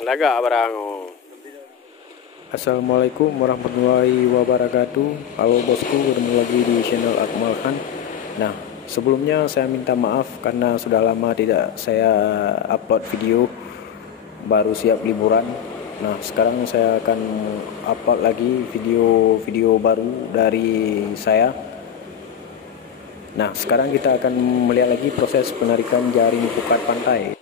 Lagak barang. Assalamualaikum warahmatullahi wabarakatuh. Halo bosku, ketemu lagi di channel Akmal Khan. Nah, sebelumnya saya minta maaf karena sudah lama tidak saya upload video, baru siap liburan. Nah, sekarang saya akan upload lagi video baru dari saya. Nah, sekarang kita akan melihat lagi proses penarikan jaring pukat pantai.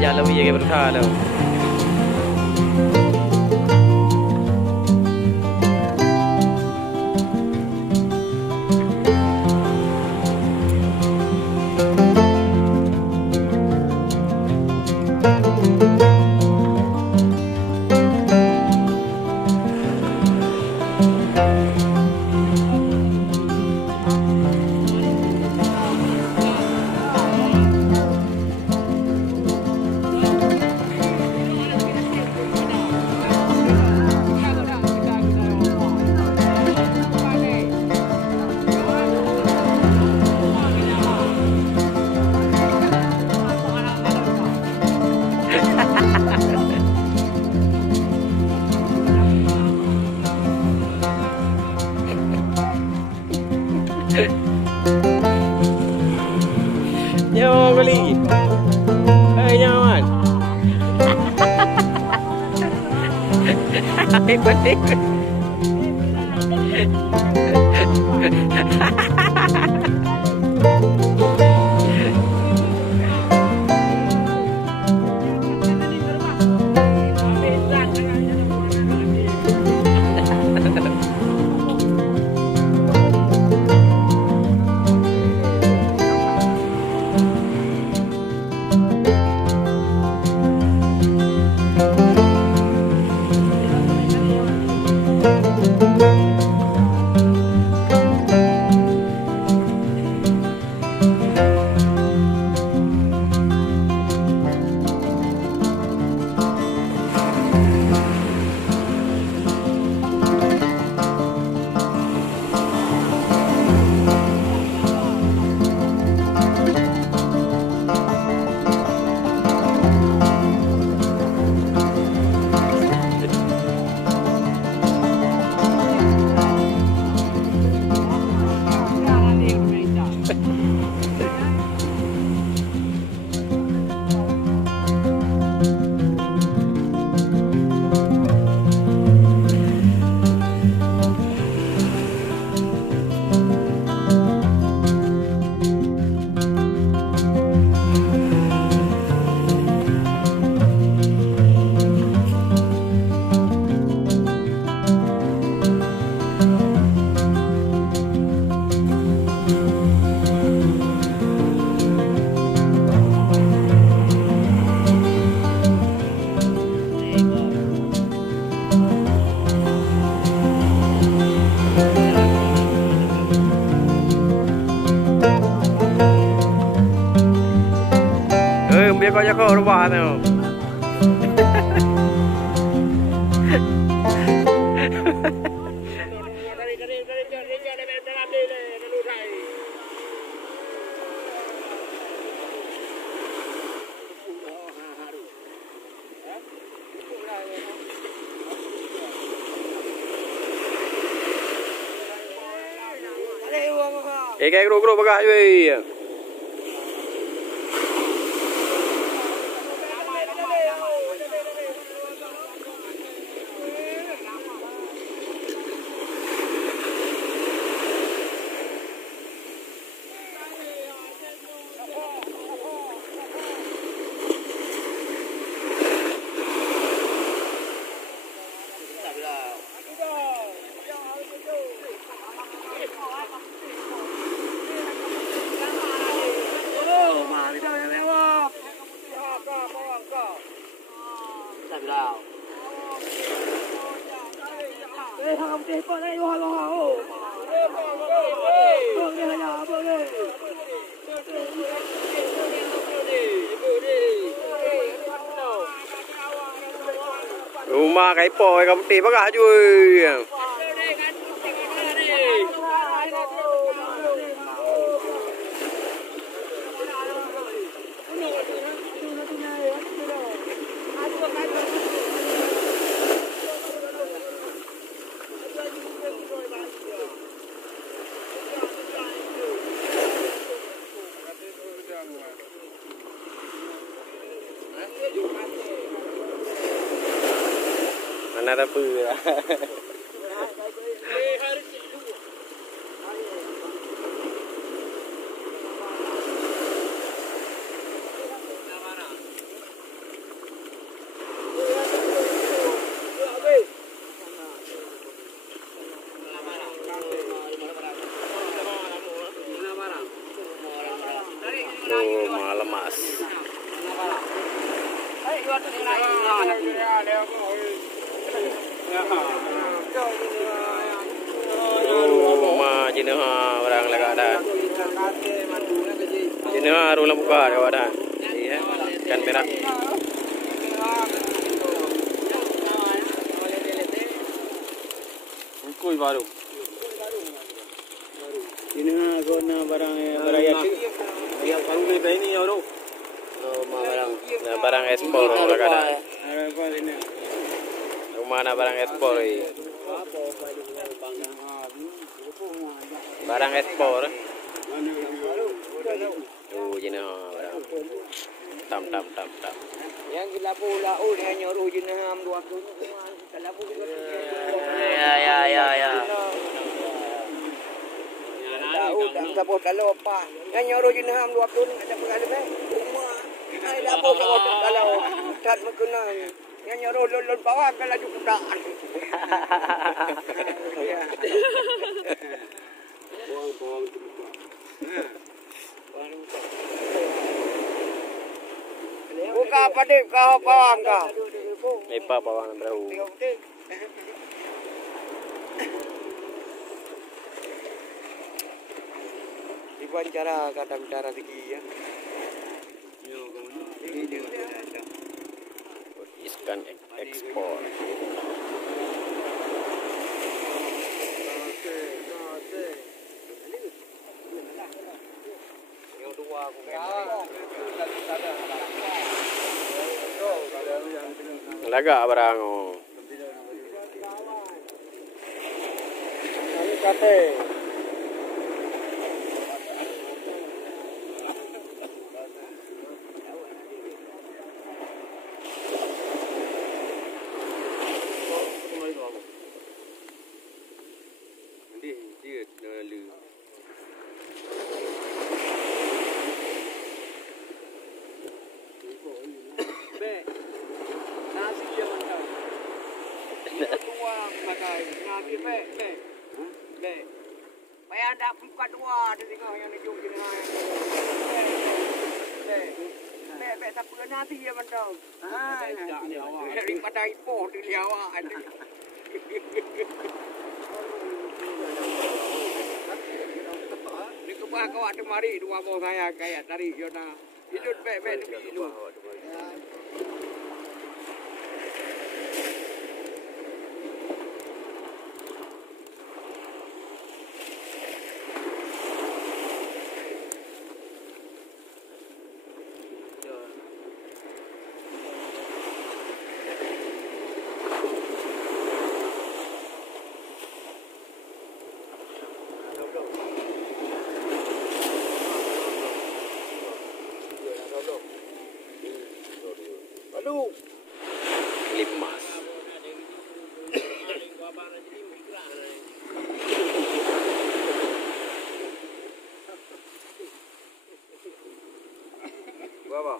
Jalan dia ke berkah tu. Nyaman kali. Hai nyaman. Hai balik. Biar kau jaga rumah tu. Kayak guru-guru bagah je. Rumah kai po ai kamu teh bagah cuy. Mana ada pula. Oh, malam mas. Oh, ma jenis barang lega ada. Jenis rulang buka ada ada. Iya, ikan perak. Koi baru. Ini guna barang berayati. Yang baru lebih ini ya bro. Oh, barang ekspor lega ada. Mana barang ekspor ini? Barang ekspor. Oh, jenis barang. Tam. Yang gila pula, dia nyuruh jenis dua tu. Kalau pula. Ya. Tahu dah siapa kalau apa. Yang nyuruh jenis dua tu ada pengalim rumah. Ai dah apa kalau tak mengenal. Yang nyuruh lulun bawah kalau juga tak. Buang. Buka padip kau bawang kau. Lepa bawang perahu. Iban cara kadang cara tinggi ya. Ikan ekspor. Laga barang. Kate. Bayar dah buka dua di tengah yang hijau di tengah. Bek tak pernah nanti ya bentang. Daripada ipoh di liawa. Ni kebah kau ada mari dua bau saya kayak tarik yona. Hidup bek lebih itu. Limas. Berapa?